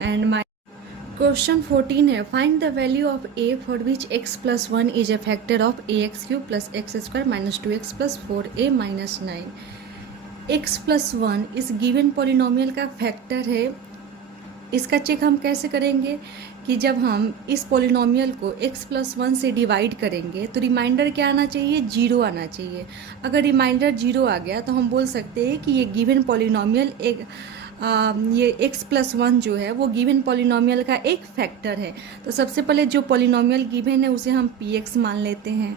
And my question 14 है, find the value of a for which x plus 1 is a factor of ax cube plus x square minus 2x plus 4a minus 9. x plus 1 इस given polynomial का factor है। इसका check हम कैसे करेंगे कि जब हम इस पॉलिनोमियल को x प्लस 1 से डिवाइड करेंगे तो रिमाइंडर क्या आना चाहिए, 0 आना चाहिए। अगर रिमाइंडर 0 आ गया तो हम बोल सकते हैं कि ये गिवन पॉलिनोमियल ये x प्लस 1 जो है वो गिवन पॉलिनोमियल का एक फैक्टर है। तो सबसे पहले जो पॉलिनोमियल गिवन है उसे हम px मान लेते हैं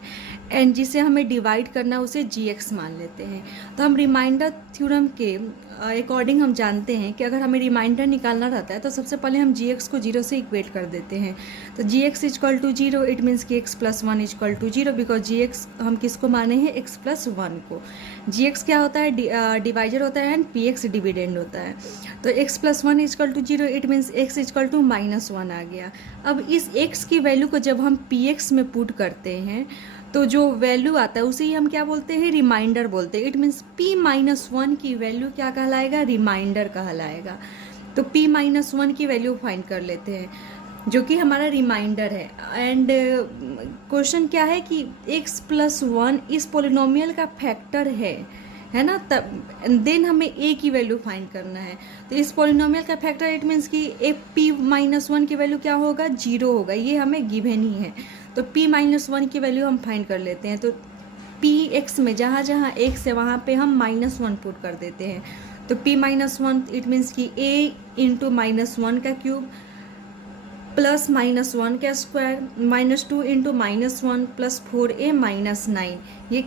एंड जिसे हमें डिवाइड करना है उसे gx मान लेते हैं। तो हम रिमाइंडर थ्योरम के अकॉर्डिंग हम जानते हैं कि अगर हमें रिमाइंडर निकालना रहता है तो सबसे पहले हम gx को 0 से इक्वेट कर देते हैं। तो gx equal to 0, it means कि x plus 1 equal to 0, because gx हम किसको माने हैं, x प्लस 1 को। gx क्या होता है, डिवाइजर होता है एंड px डिविडेंड होता है। तो x plus 1 equal to 0, it means x equal to -1 आ गया। अब इस x की वैल्यू को जब हम px में पुट करते हैं तो जो वैल्यू आता है उसे ही हम क्या बोलते हैं, रिमाइंडर बोलते हैं। इट मीन्स p-1 की वैल्यू क्या कहलाएगा, रिमाइंडर कहलाएगा। तो p-1 की वैल्यू फाइंड कर लेते हैं जो कि हमारा रिमाइंडर है। एंड क्वेश्चन क्या है कि x प्लस 1 इस पोलिनोमियल का फैक्टर है ना, तब देन हमें a की वैल्यू फाइंड करना है। तो इस पोलिनोमियल का फैक्टर इट मीन्स कि p-1 की वैल्यू क्या होगा, 0 होगा। ये हमें गिवन ही है। तो p-1 की वैल्यू हम फाइंड कर लेते हैं। तो px में जहाँ जहाँ x है वहाँ पे हम -1 पुट कर देते हैं। तो p-1 इट मीन्स कि a इंटू -1 का क्यूब प्लस -1 का square -2 into -1 plus 4a minus 9, ये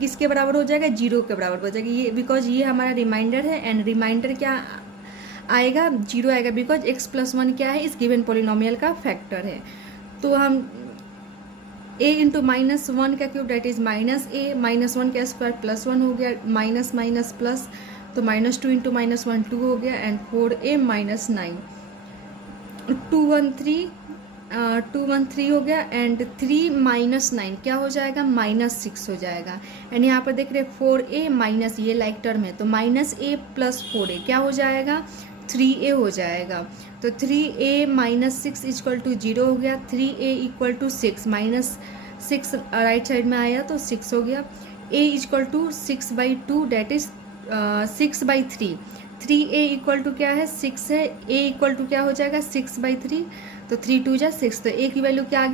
किसके बराबर हो जाएगा, 0 के बराबर हो जाएगा। ये बिकॉज ये हमारा रिमाइंडर है एंड रिमाइंडर क्या आएगा, 0 आएगा, बिकॉज x प्लस 1 क्या है, इस गिवन पॉलिनोमियल का फैक्टर है। तो हम a इंटू -1 का क्यूब डेट इज -a, -1 का स्क्वायर प्लस 1 हो गया, माइनस माइनस प्लस, तो -2 इंटू -1 2 हो गया एंड 4a माइनस 9, 213 हो गया एंड 3 माइनस 9 क्या हो जाएगा, -6 हो जाएगा। एंड यहाँ पर देख रहे 4a माइनस, ये लाइक टर्म है, तो -a प्लस 4a क्या हो जाएगा, 3a हो जाएगा। तो 3a माइनस 6 इक्वल टू 0 हो गया, 3a equal to 6 minus 6 right side में आया तो 6 हो गया। a equal to 6/2 that is 6/3, 3a equal to क्या है, 6 है, a इक्वल टू क्या हो जाएगा, 6/3, तो 3 2 जा 6, तो a की वैल्यू क्या आ गया,